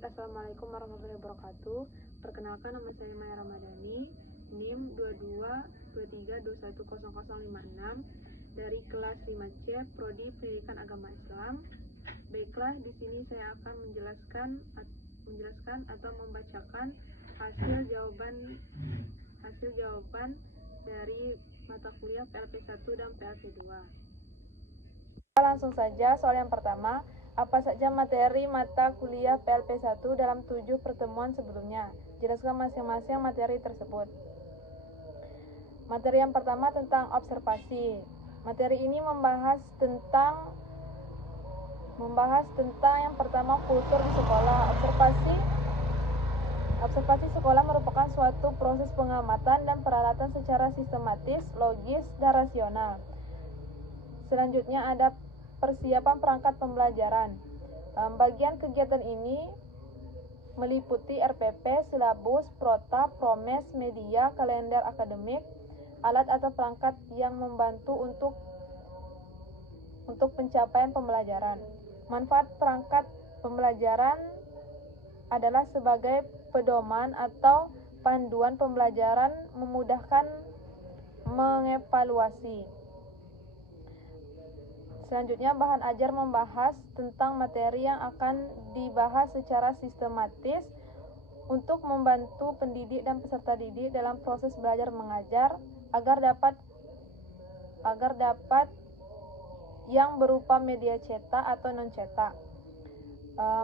Baik, Assalamualaikum warahmatullahi wabarakatuh. Perkenalkan, nama saya Maya Ramadhani, NIM 2223210056 dari kelas 5C, Prodi Pendidikan Agama Islam. Baiklah, di sini saya akan menjelaskan atau membacakan hasil jawaban dari mata kuliah PLP1 dan PLP2. Langsung saja soal yang pertama. Apa saja materi mata kuliah PLP1 dalam 7 pertemuan sebelumnya? Jelaskan masing-masing materi tersebut. Materi yang pertama tentang observasi. Materi ini membahas tentang yang pertama, kultur di sekolah. Observasi sekolah merupakan suatu proses pengamatan dan peralatan secara sistematis, logis, dan rasional. Selanjutnya ada persiapan perangkat pembelajaran. Bagian kegiatan ini meliputi RPP, silabus, prota, promes, media, kalender akademik, alat atau perangkat yang membantu untuk pencapaian pembelajaran. Manfaat perangkat pembelajaran adalah sebagai pedoman atau panduan pembelajaran, memudahkan mengevaluasi. Selanjutnya, bahan ajar membahas tentang materi yang akan dibahas secara sistematis untuk membantu pendidik dan peserta didik dalam proses belajar mengajar agar dapat yang berupa media cetak atau non-cetak.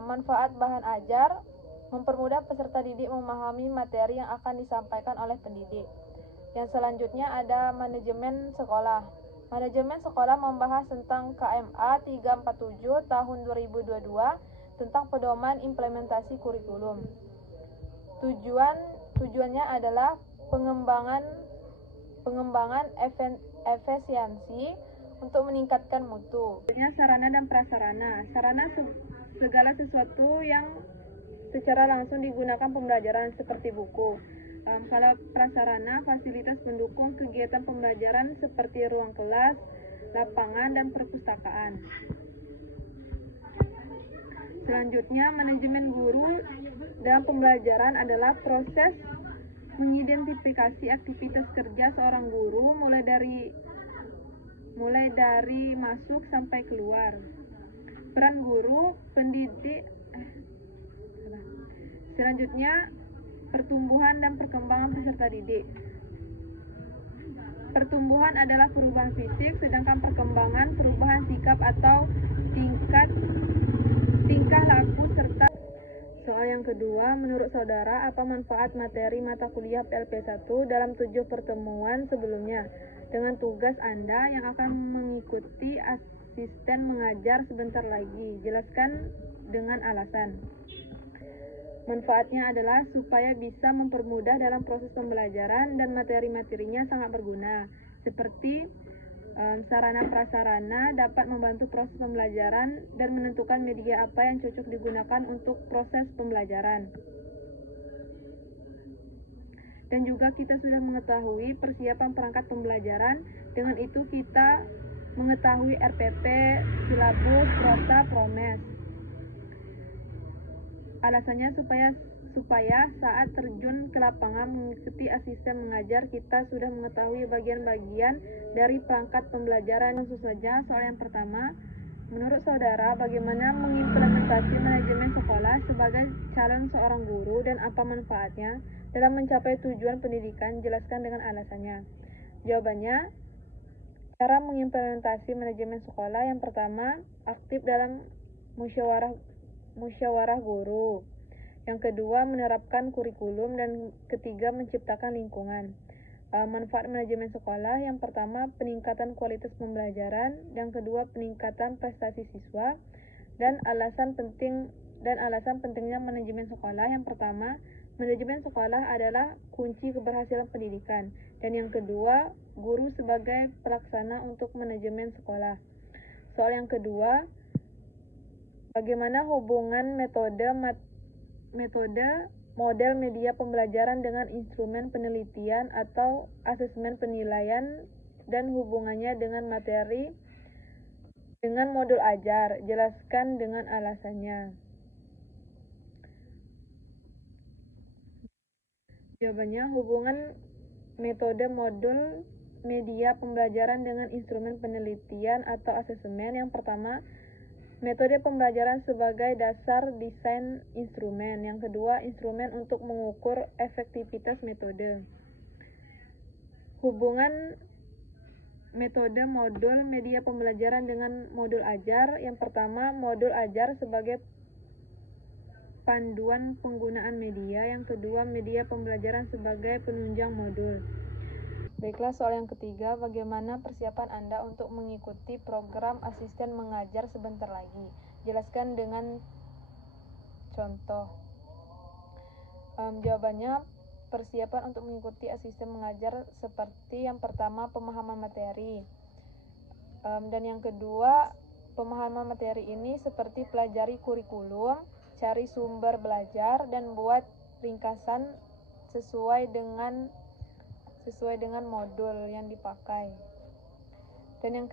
Manfaat bahan ajar mempermudah peserta didik memahami materi yang akan disampaikan oleh pendidik. Yang selanjutnya ada manajemen sekolah. Manajemen sekolah membahas tentang KMA 347 tahun 2022 tentang pedoman implementasi kurikulum. Tujuannya adalah pengembangan efisiensi untuk meningkatkan mutu. Sarana dan prasarana. Sarana segala sesuatu yang secara langsung digunakan pembelajaran seperti buku. Kalau prasarana, fasilitas pendukung kegiatan pembelajaran seperti ruang kelas, lapangan, dan perpustakaan. Selanjutnya, manajemen guru dalam pembelajaran adalah proses mengidentifikasi aktivitas kerja seorang guru mulai dari masuk sampai keluar. Peran guru, pendidik. Selanjutnya, pertumbuhan dan perkembangan peserta didik. Pertumbuhan adalah perubahan fisik, sedangkan perkembangan perubahan sikap atau tingkah laku serta. Soal yang kedua, menurut saudara, apa manfaat materi mata kuliah PLP1 dalam 7 pertemuan sebelumnya? Dengan tugas Anda yang akan mengikuti asisten mengajar sebentar lagi. Jelaskan dengan alasan. Manfaatnya adalah supaya bisa mempermudah dalam proses pembelajaran dan materi-materinya sangat berguna. Seperti sarana prasarana dapat membantu proses pembelajaran dan menentukan media apa yang cocok digunakan untuk proses pembelajaran. Dan juga kita sudah mengetahui persiapan perangkat pembelajaran. Dengan itu kita mengetahui RPP, silabus, prota, promes. Alasannya supaya saat terjun ke lapangan mengikuti asisten mengajar, kita sudah mengetahui bagian-bagian dari perangkat pembelajaran. Langsung saja soal yang pertama. Menurut saudara, bagaimana mengimplementasi manajemen sekolah sebagai calon seorang guru dan apa manfaatnya dalam mencapai tujuan pendidikan? Jelaskan dengan alasannya. Jawabannya, cara mengimplementasi manajemen sekolah yang pertama, aktif dalam musyawarah guru. Yang kedua, menerapkan kurikulum, dan ketiga, menciptakan lingkungan. Manfaat manajemen sekolah yang pertama, peningkatan kualitas pembelajaran, yang kedua, peningkatan prestasi siswa, dan alasan pentingnya manajemen sekolah yang pertama, manajemen sekolah adalah kunci keberhasilan pendidikan, dan yang kedua, guru sebagai pelaksana untuk manajemen sekolah. Soal yang kedua, bagaimana hubungan model media pembelajaran dengan instrumen penelitian atau asesmen penilaian dan hubungannya dengan materi dengan modul ajar? Jelaskan dengan alasannya. Jawabannya, hubungan metode modul media pembelajaran dengan instrumen penelitian atau asesmen. Yang pertama, metode pembelajaran sebagai dasar desain instrumen. Yang kedua, instrumen untuk mengukur efektivitas metode. Hubungan metode modul media pembelajaran dengan modul ajar. Yang pertama, modul ajar sebagai panduan penggunaan media. Yang kedua, media pembelajaran sebagai penunjang modul. Baiklah, soal yang ketiga, bagaimana persiapan Anda untuk mengikuti program asisten mengajar sebentar lagi? Jelaskan dengan contoh. Jawabannya, persiapan untuk mengikuti asisten mengajar seperti yang pertama, pemahaman materi. Dan yang kedua, pemahaman materi ini seperti pelajari kurikulum, cari sumber belajar, dan buat ringkasan sesuai dengan modul yang dipakai. Dan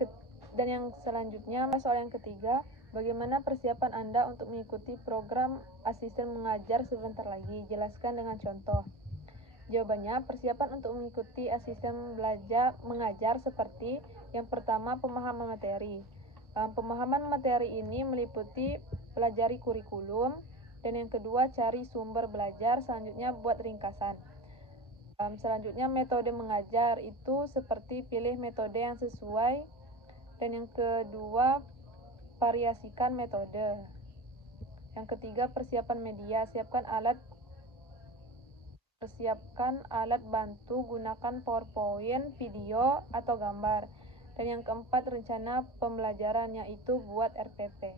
yang selanjutnya, soal yang ketiga, bagaimana persiapan Anda untuk mengikuti program asisten mengajar sebentar lagi? Jelaskan dengan contoh. Jawabannya, persiapan untuk mengikuti asisten mengajar seperti yang pertama, pemahaman materi. Pemahaman materi ini meliputi pelajari kurikulum, dan yang kedua, cari sumber belajar, selanjutnya buat ringkasan. Selanjutnya, metode mengajar itu seperti pilih metode yang sesuai, dan yang kedua, variasikan metode. Yang ketiga, persiapan media, siapkan alat bantu, gunakan PowerPoint, video, atau gambar. Dan yang keempat, rencana pembelajaran, yaitu buat RPP.